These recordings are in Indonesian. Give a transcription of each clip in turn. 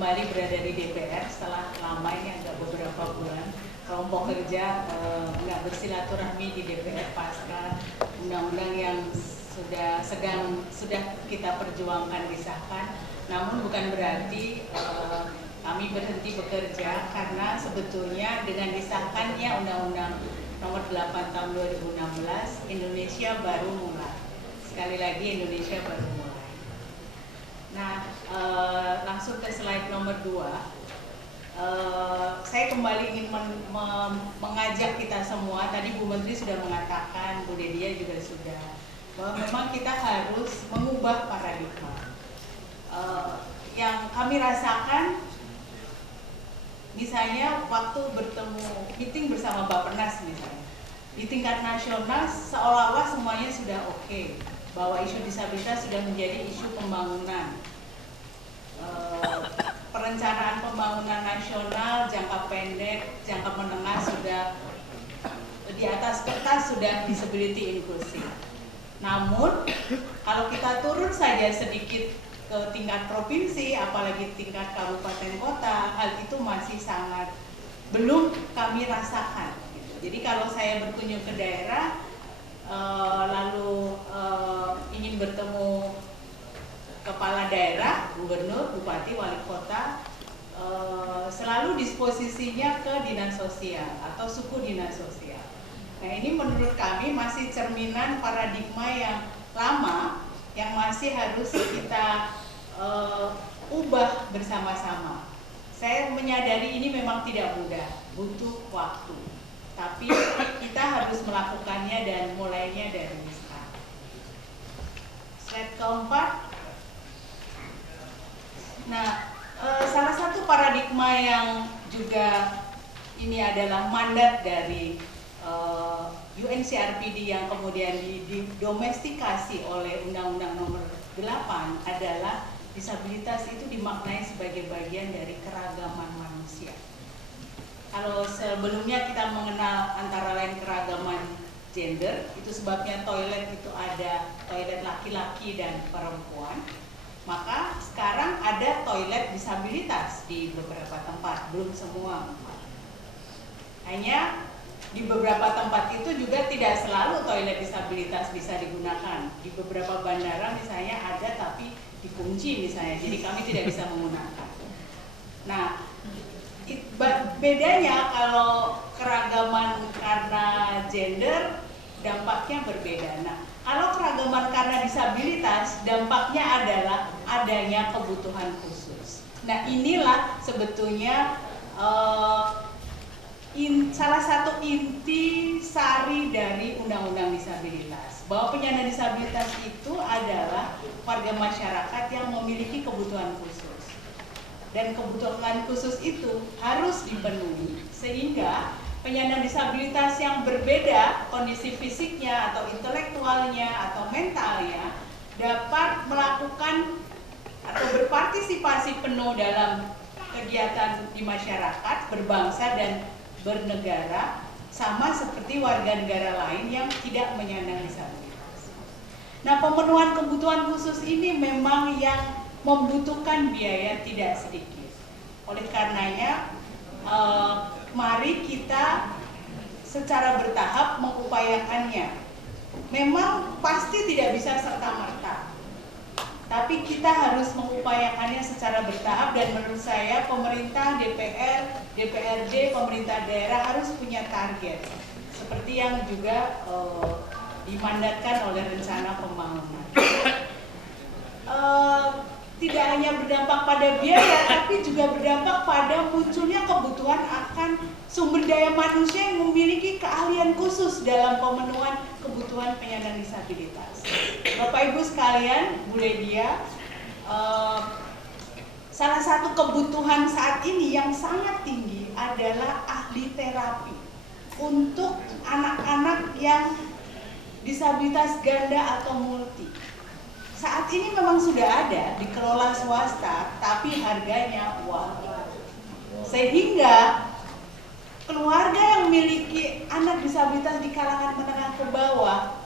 kembali berada di DPR setelah lama ini agak beberapa bulan kelompok kerja nggak bersilaturahmi di DPR pasca undang-undang yang sudah kita perjuangkan disahkan. Namun bukan berarti kami berhenti bekerja, karena sebetulnya dengan disahkannya Undang-Undang Nomor 8 Tahun 2016, Indonesia baru mulai. Sekali lagi Indonesia baru mulai. Nah, langsung ke slide nomor 2. Saya kembali ingin mengajak kita semua. Tadi Bu Menteri sudah mengatakan, Bu Dedia juga sudah, bahwa memang kita harus mengubah paradigma. Yang kami rasakan, misalnya waktu bertemu meeting bersama Bappenas misalnya, di tingkat nasional seolah-olah semuanya sudah oke, bahwa isu disabilitas sudah menjadi isu pembangunan. Perencanaan pembangunan nasional jangka pendek, jangka menengah sudah di atas kertas, sudah disability inclusive. Namun kalau kita turun saja sedikit ke tingkat provinsi, apalagi tingkat kabupaten kota, hal itu masih sangat belum kami rasakan. Jadi kalau saya berkunjung ke daerah, lalu ingin bertemu kepala daerah, gubernur, bupati, wali kota, selalu disposisinya ke dinas sosial atau suku dinas sosial. Nah, ini menurut kami masih cerminan paradigma yang lama yang masih harus kita ubah bersama-sama. Saya menyadari ini memang tidak mudah, butuh waktu. Tapi kita harus melakukannya dan mulainya dari sekarang. Slide keempat. Nah, salah satu paradigma yang juga ini adalah mandat dari UNCRPD yang kemudian didomestikasi oleh Undang-Undang Nomor 8 adalah disabilitas itu dimaknai sebagai bagian dari keragaman manusia. Kalau sebelumnya kita mengenal antara lain keragaman gender, itu sebabnya toilet itu ada toilet laki-laki dan perempuan. Maka sekarang ada toilet disabilitas di beberapa tempat, belum semua. Hanya di beberapa tempat itu juga tidak selalu toilet disabilitas bisa digunakan. Di beberapa bandara misalnya ada tapi dikunci misalnya, jadi kami tidak bisa menggunakan. Nah, bedanya kalau keragaman karena gender dampaknya berbeda. Nah, kalau keragaman karena disabilitas dampaknya adalah adanya kebutuhan khusus. Nah, inilah sebetulnya salah satu inti sari dari Undang-Undang Disabilitas, bahwa penyandang disabilitas itu adalah warga masyarakat yang memiliki kebutuhan khusus, dan kebutuhan khusus itu harus dipenuhi sehingga penyandang disabilitas yang berbeda kondisi fisiknya atau intelektualnya atau mentalnya dapat melakukan atau berpartisipasi penuh dalam kegiatan di masyarakat, berbangsa dan bernegara, sama seperti warga negara lain yang tidak menyandang disabilitas. Nah, pemenuhan kebutuhan khusus ini memang yang membutuhkan biaya tidak sedikit. Oleh karenanya, mari kita secara bertahap mengupayakannya. Memang pasti tidak bisa serta-merta, tapi kita harus mengupayakannya secara bertahap, dan menurut saya pemerintah, DPR, DPRD, pemerintah daerah harus punya target seperti yang juga dimandatkan oleh rencana pembangunan. Tidak hanya berdampak pada biaya, tapi juga berdampak pada munculnya kebutuhan akan sumber daya manusia yang memiliki keahlian khusus dalam pemenuhan kebutuhan penyandang disabilitas. Bapak Ibu sekalian, Bu Ledia, salah satu kebutuhan saat ini yang sangat tinggi adalah ahli terapi untuk anak-anak yang disabilitas ganda atau multi. Saat ini memang sudah ada, dikelola swasta, tapi harganya wah. Sehingga keluarga yang memiliki anak disabilitas di kalangan menengah ke bawah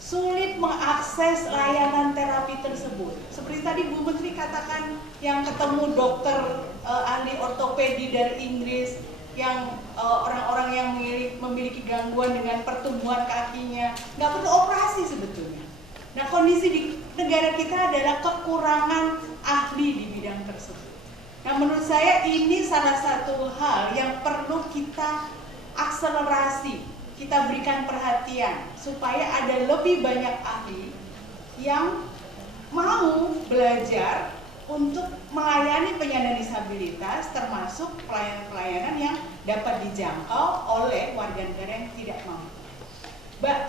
sulit mengakses layanan terapi tersebut. tersebut. Seperti tadi Bu Menteri katakan, yang ketemu dokter ahli ortopedi dari Inggris, yang orang-orang yang memiliki gangguan dengan pertumbuhan kakinya, nggak perlu operasi sebetulnya. Nah, kondisi di negara kita adalah kekurangan ahli di bidang tersebut. Nah, menurut saya ini salah satu hal yang perlu kita akselerasi, kita berikan perhatian supaya ada lebih banyak ahli yang mau belajar untuk melayani penyandang disabilitas, termasuk pelayanan-pelayanan yang dapat dijangkau oleh warga negara yang tidak mampu.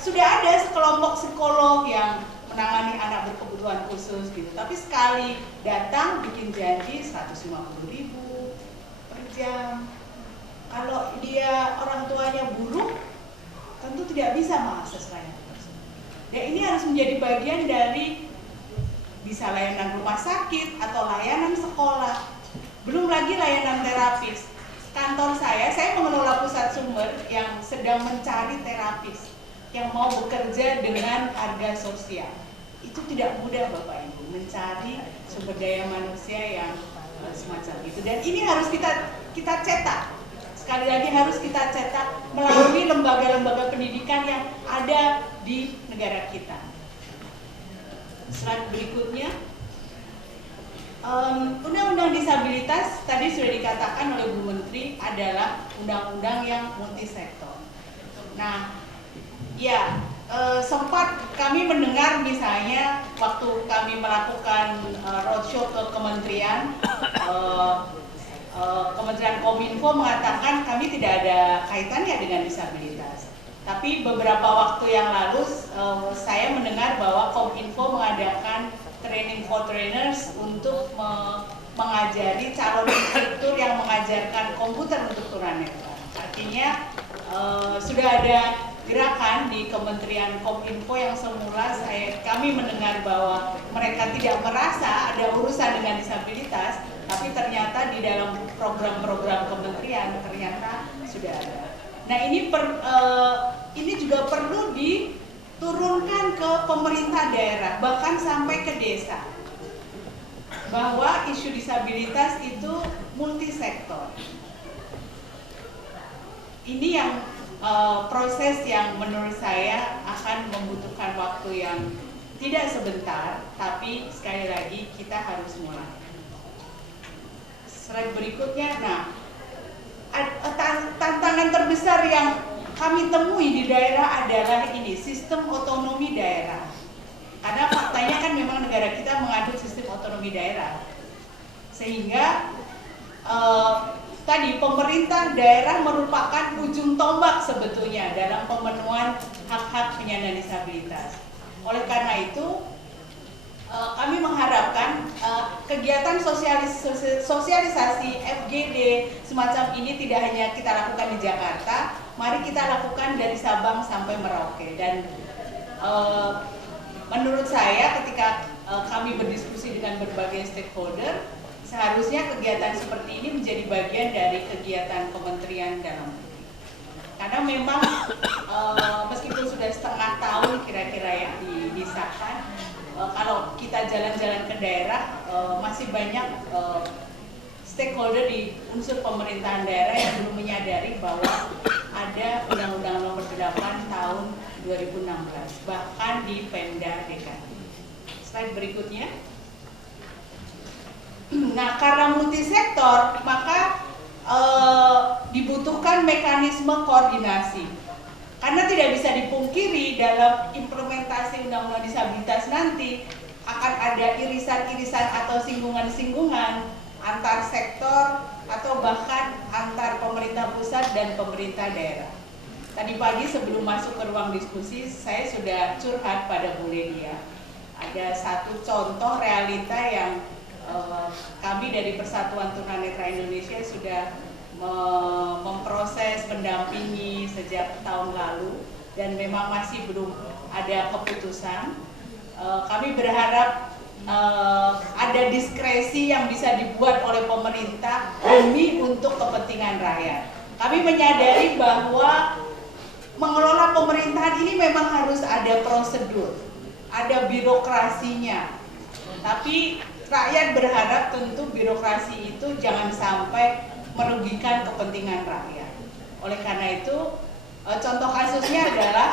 Sudah ada sekelompok psikolog yang menangani anak berkebutuhan khusus gitu, tapi sekali datang bikin janji 150.000 per jam. Kalau dia orang tuanya buruh, tentu tidak bisa mengakses layanan tersebut. Dan ini harus menjadi bagian dari bisa layanan rumah sakit atau layanan sekolah, belum lagi layanan terapis. Kantor saya mengelola pusat sumber yang sedang mencari terapis yang mau bekerja dengan harga sosial. Itu tidak mudah Bapak Ibu, mencari sumber daya manusia yang semacam itu. Dan ini harus kita cetak. Sekali lagi harus kita cetak melalui lembaga-lembaga pendidikan yang ada di negara kita. Slide berikutnya, Undang-Undang Disabilitas tadi sudah dikatakan oleh Bu Menteri adalah undang-undang yang multisektor. Nah, ya sempat kami mendengar misalnya waktu kami melakukan roadshow ke kementerian, Kementerian Kominfo mengatakan kami tidak ada kaitannya dengan disabilitas. Tapi beberapa waktu yang lalu saya mendengar bahwa Kominfo mengadakan training for trainers untuk mengajari calon instruktur yang mengajarkan komputer untuk tunanetra. Artinya sudah ada gerakan di Kementerian Kominfo yang semula kami mendengar bahwa mereka tidak merasa ada urusan dengan disabilitas, tapi ternyata di dalam program-program kementerian ternyata sudah ada. Nah, ini juga perlu diturunkan ke pemerintah daerah, bahkan sampai ke desa, bahwa isu disabilitas itu multisektor. Ini yang proses yang menurut saya akan membutuhkan waktu yang tidak sebentar, tapi sekali lagi kita harus mulai. Slide berikutnya. Nah, tantangan terbesar yang kami temui di daerah adalah ini, sistem otonomi daerah. Karena faktanya kan memang negara kita mengadut sistem otonomi daerah. Sehingga tadi pemerintah daerah merupakan ujung tombak sebetulnya dalam pemenuhan hak-hak penyandang disabilitas. Oleh karena itu, kami mengharapkan kegiatan sosialisasi FGD semacam ini tidak hanya kita lakukan di Jakarta, mari kita lakukan dari Sabang sampai Merauke. Dan menurut saya ketika kami berdiskusi dengan berbagai stakeholder, seharusnya kegiatan seperti ini menjadi bagian dari kegiatan Kementerian Dalam Negeri. Karena memang meskipun sudah setengah tahun kira-kira ya disahkan, kalau kita jalan-jalan ke daerah, masih banyak stakeholder di unsur pemerintahan daerah yang belum menyadari bahwa ada Undang-Undang Nomor 8 tahun 2016, bahkan di Pemda DKI. Slide berikutnya. Nah, karena multisektor, maka dibutuhkan mekanisme koordinasi. Karena tidak bisa dipungkiri dalam implementasi Undang-Undang Disabilitas nanti akan ada irisan-irisan atau singgungan-singgungan antar sektor atau bahkan antar pemerintah pusat dan pemerintah daerah. Tadi pagi sebelum masuk ke ruang diskusi, saya sudah curhat pada Bu Ledia. Ada satu contoh realita yang kami dari Persatuan Tunanetra Indonesia sudah memproses, mendampingi sejak tahun lalu dan memang masih belum ada keputusan. Kami berharap ada diskresi yang bisa dibuat oleh pemerintah demi untuk kepentingan rakyat. Kami menyadari bahwa mengelola pemerintahan ini memang harus ada prosedur, ada birokrasinya. Tapi rakyat berharap tentu birokrasi itu jangan sampai merugikan kepentingan rakyat. Oleh karena itu, contoh kasusnya adalah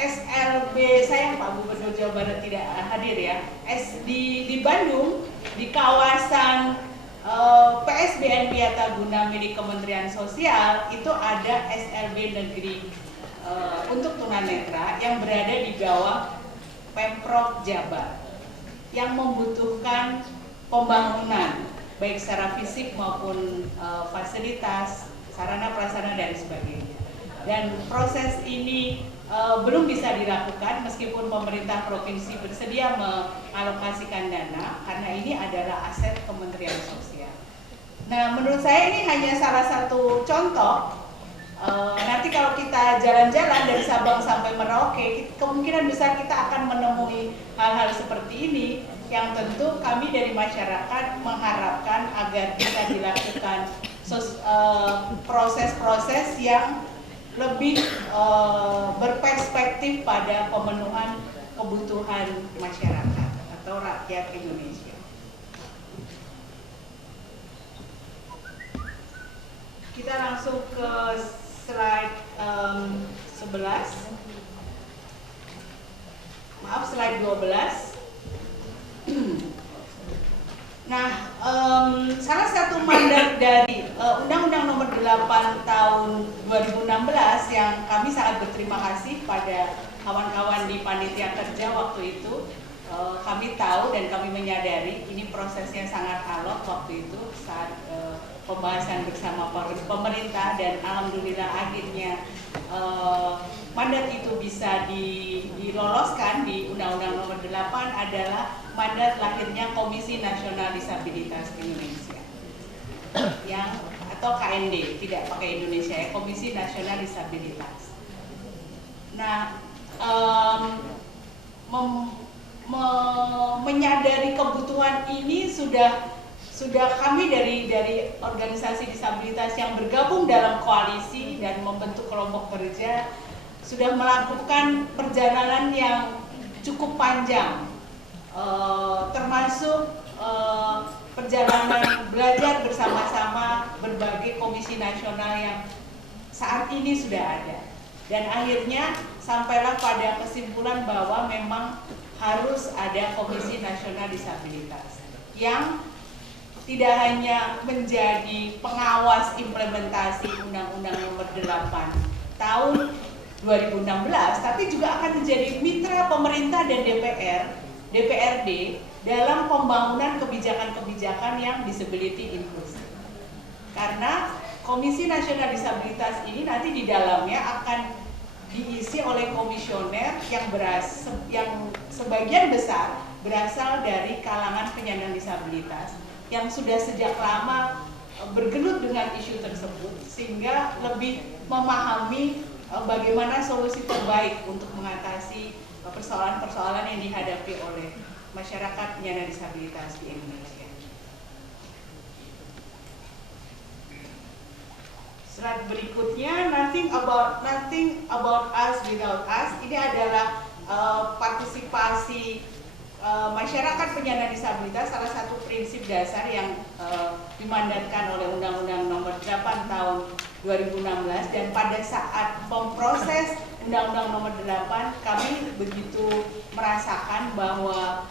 SLB, sayang Pak Gubernur Jawa Barat tidak hadir ya, di Bandung, di kawasan PSBN Piataguna milik Kementerian Sosial, itu ada SLB negeri untuk tunanetra yang berada di bawah Pemprov Jabar yang membutuhkan pembangunan baik secara fisik maupun fasilitas, sarana prasarana dan sebagainya. Dan proses ini belum bisa dilakukan meskipun pemerintah provinsi bersedia mengalokasikan dana karena ini adalah aset Kementerian Sosial. Nah, menurut saya ini hanya salah satu contoh. Nanti kalau kita jalan-jalan dari Sabang sampai Merauke, kemungkinan besar kita akan menemui hal-hal seperti ini yang tentu kami dari masyarakat mengharapkan agar bisa dilakukan proses-proses yang lebih berperspektif pada pemenuhan kebutuhan masyarakat atau rakyat Indonesia. Kita langsung ke slide 11. Maaf, slide 12. Nah, salah satu mandat dari Undang-Undang Nomor 8 Tahun 2016 yang kami sangat berterima kasih pada kawan-kawan di panitia kerja waktu itu, kami tahu dan kami menyadari ini prosesnya sangat alot waktu itu saat pembahasan bersama pemerintah, dan alhamdulillah akhirnya mandat itu bisa diloloskan di Undang-Undang Nomor 8 adalah mandat lahirnya Komisi Nasional Disabilitas Indonesia yang atau KND, tidak pakai Indonesia ya, Komisi Nasional Disabilitas. Nah, menyadari kebutuhan ini sudah kami dari organisasi disabilitas yang bergabung dalam koalisi dan membentuk kelompok kerja sudah melakukan perjalanan yang cukup panjang, termasuk perjalanan belajar bersama-sama berbagai komisi nasional yang saat ini sudah ada, dan akhirnya sampailah pada kesimpulan bahwa memang harus ada Komisi Nasional Disabilitas yang tidak hanya menjadi pengawas implementasi Undang-Undang Nomor 8 Tahun 2016, tapi juga akan menjadi mitra pemerintah dan DPRD dalam pembangunan kebijakan-kebijakan yang disability inclusive. Karena Komisi Nasional Disabilitas ini nanti di dalamnya akan diisi oleh komisioner yang sebagian besar berasal dari kalangan penyandang disabilitas yang sudah sejak lama bergelut dengan isu tersebut, sehingga lebih memahami bagaimana solusi terbaik untuk mengatasi persoalan-persoalan yang dihadapi oleh masyarakat penyandang disabilitas di Indonesia. Slide berikutnya, nothing about us without us. Ini adalah partisipasi masyarakat penyandang disabilitas, salah satu prinsip dasar yang dimandatkan oleh Undang-Undang Nomor 8 Tahun 2016, dan pada saat memproses Undang-Undang Nomor 8 kami begitu merasakan bahwa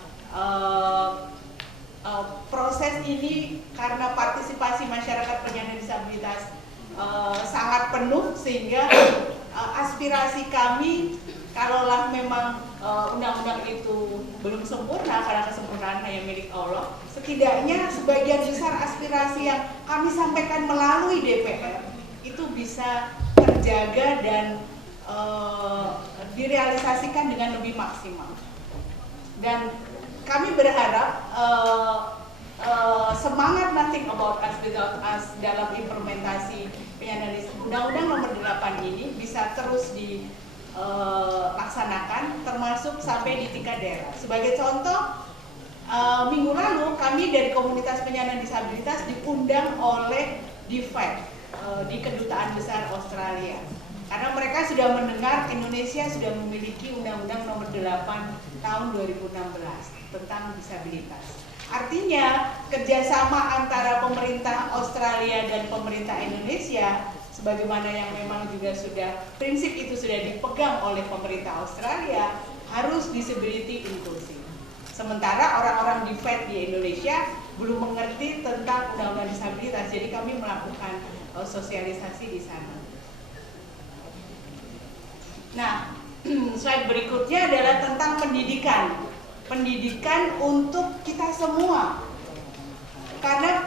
proses ini karena partisipasi masyarakat penyandang disabilitas sangat penuh, sehingga aspirasi kami, kalaulah memang undang-undang itu belum sempurna karena kesempurnaan hanya milik Allah, setidaknya sebagian besar aspirasi yang kami sampaikan melalui DPR itu bisa terjaga dan direalisasikan dengan lebih maksimal. Dan kami berharap semangat nothing about us without us dalam implementasi Undang-Undang Nomor 8 ini bisa terus dilaksanakan, termasuk sampai di tingkat daerah. Sebagai contoh, minggu lalu kami dari komunitas penyandang disabilitas diundang oleh DFAT di Kedutaan Besar Australia, karena mereka sudah mendengar Indonesia sudah memiliki Undang-Undang Nomor 8 tahun 2016 tentang disabilitas. Artinya kerjasama antara pemerintah Australia dan pemerintah Indonesia, sebagaimana yang memang juga prinsip itu sudah dipegang oleh pemerintah Australia, harus disability inclusive. Sementara orang-orang di FED di Indonesia belum mengerti tentang undang-undang disabilitas, jadi kami melakukan sosialisasi di sana. Nah, slide berikutnya adalah tentang pendidikan. Pendidikan untuk kita semua. Karena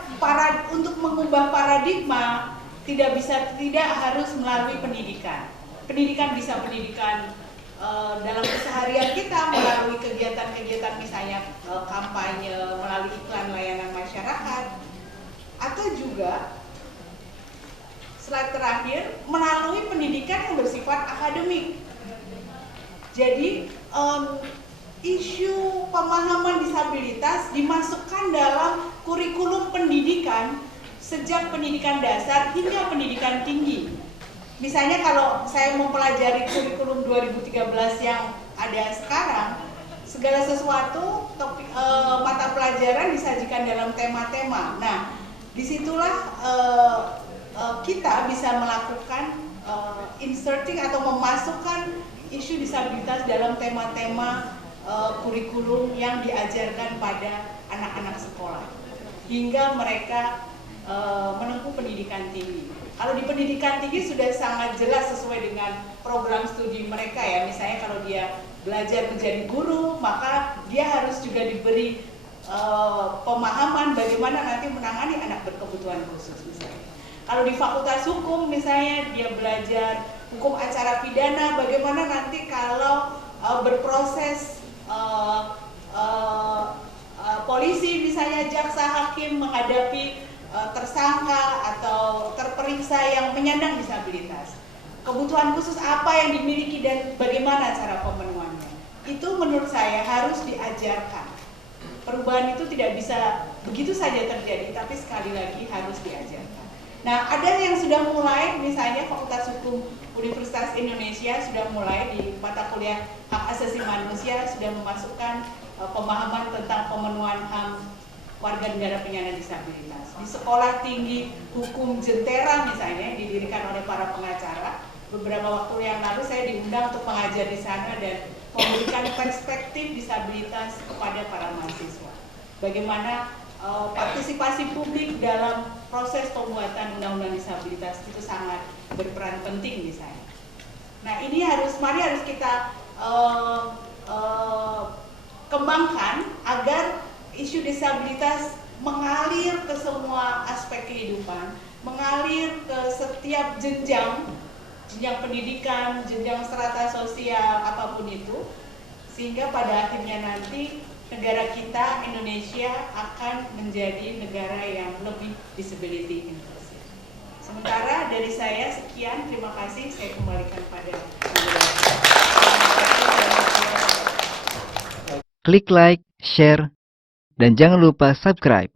untuk mengubah paradigma tidak harus melalui pendidikan. Pendidikan bisa pendidikan dalam keseharian kita melalui kegiatan-kegiatan misalnya kampanye, melalui iklan layanan masyarakat, atau juga slide terakhir melalui pendidikan yang bersifat akademik. Jadi isu pemahaman disabilitas dimasukkan dalam kurikulum pendidikan sejak pendidikan dasar hingga pendidikan tinggi. Misalnya kalau saya mempelajari kurikulum 2013 yang ada sekarang, segala sesuatu mata pelajaran disajikan dalam tema-tema. Nah, disitulah kita bisa melakukan inserting atau memasukkan isu disabilitas dalam tema-tema kurikulum yang diajarkan pada anak-anak sekolah hingga mereka menempuh pendidikan tinggi. Kalau di pendidikan tinggi sudah sangat jelas sesuai dengan program studi mereka ya. Misalnya kalau dia belajar menjadi guru, maka dia harus juga diberi pemahaman bagaimana nanti menangani anak berkebutuhan khusus misalnya. Kalau di Fakultas Hukum misalnya dia belajar hukum acara pidana, bagaimana nanti kalau berproses polisi misalnya, jaksa, hakim menghadapi tersangka atau terperiksa yang menyandang disabilitas. Kebutuhan khusus apa yang dimiliki dan bagaimana cara pemenuhannya. Itu menurut saya harus diajarkan. Perubahan itu tidak bisa begitu saja terjadi, tapi sekali lagi harus diajarkan. Nah, ada yang sudah mulai, misalnya Fakultas Hukum Universitas Indonesia sudah mulai di mata kuliah Hak Asasi Manusia sudah memasukkan pemahaman tentang pemenuhan HAM warga negara penyandang disabilitas. Di Sekolah Tinggi Hukum Jentera misalnya didirikan oleh para pengacara. Beberapa waktu yang lalu saya diundang untuk mengajar di sana dan memberikan perspektif disabilitas kepada para mahasiswa. Bagaimana partisipasi publik dalam proses pembuatan undang-undang disabilitas itu sangat berperan penting misalnya. Nah, ini mari harus kita kembangkan agar isu disabilitas mengalir ke semua aspek kehidupan, mengalir ke setiap jenjang pendidikan, jenjang strata sosial, apapun itu, sehingga pada akhirnya nanti negara kita, Indonesia, akan menjadi negara yang lebih disability inclusive. Sementara dari saya sekian, terima kasih, saya kembalikan pada Klik like, share, dan jangan lupa subscribe.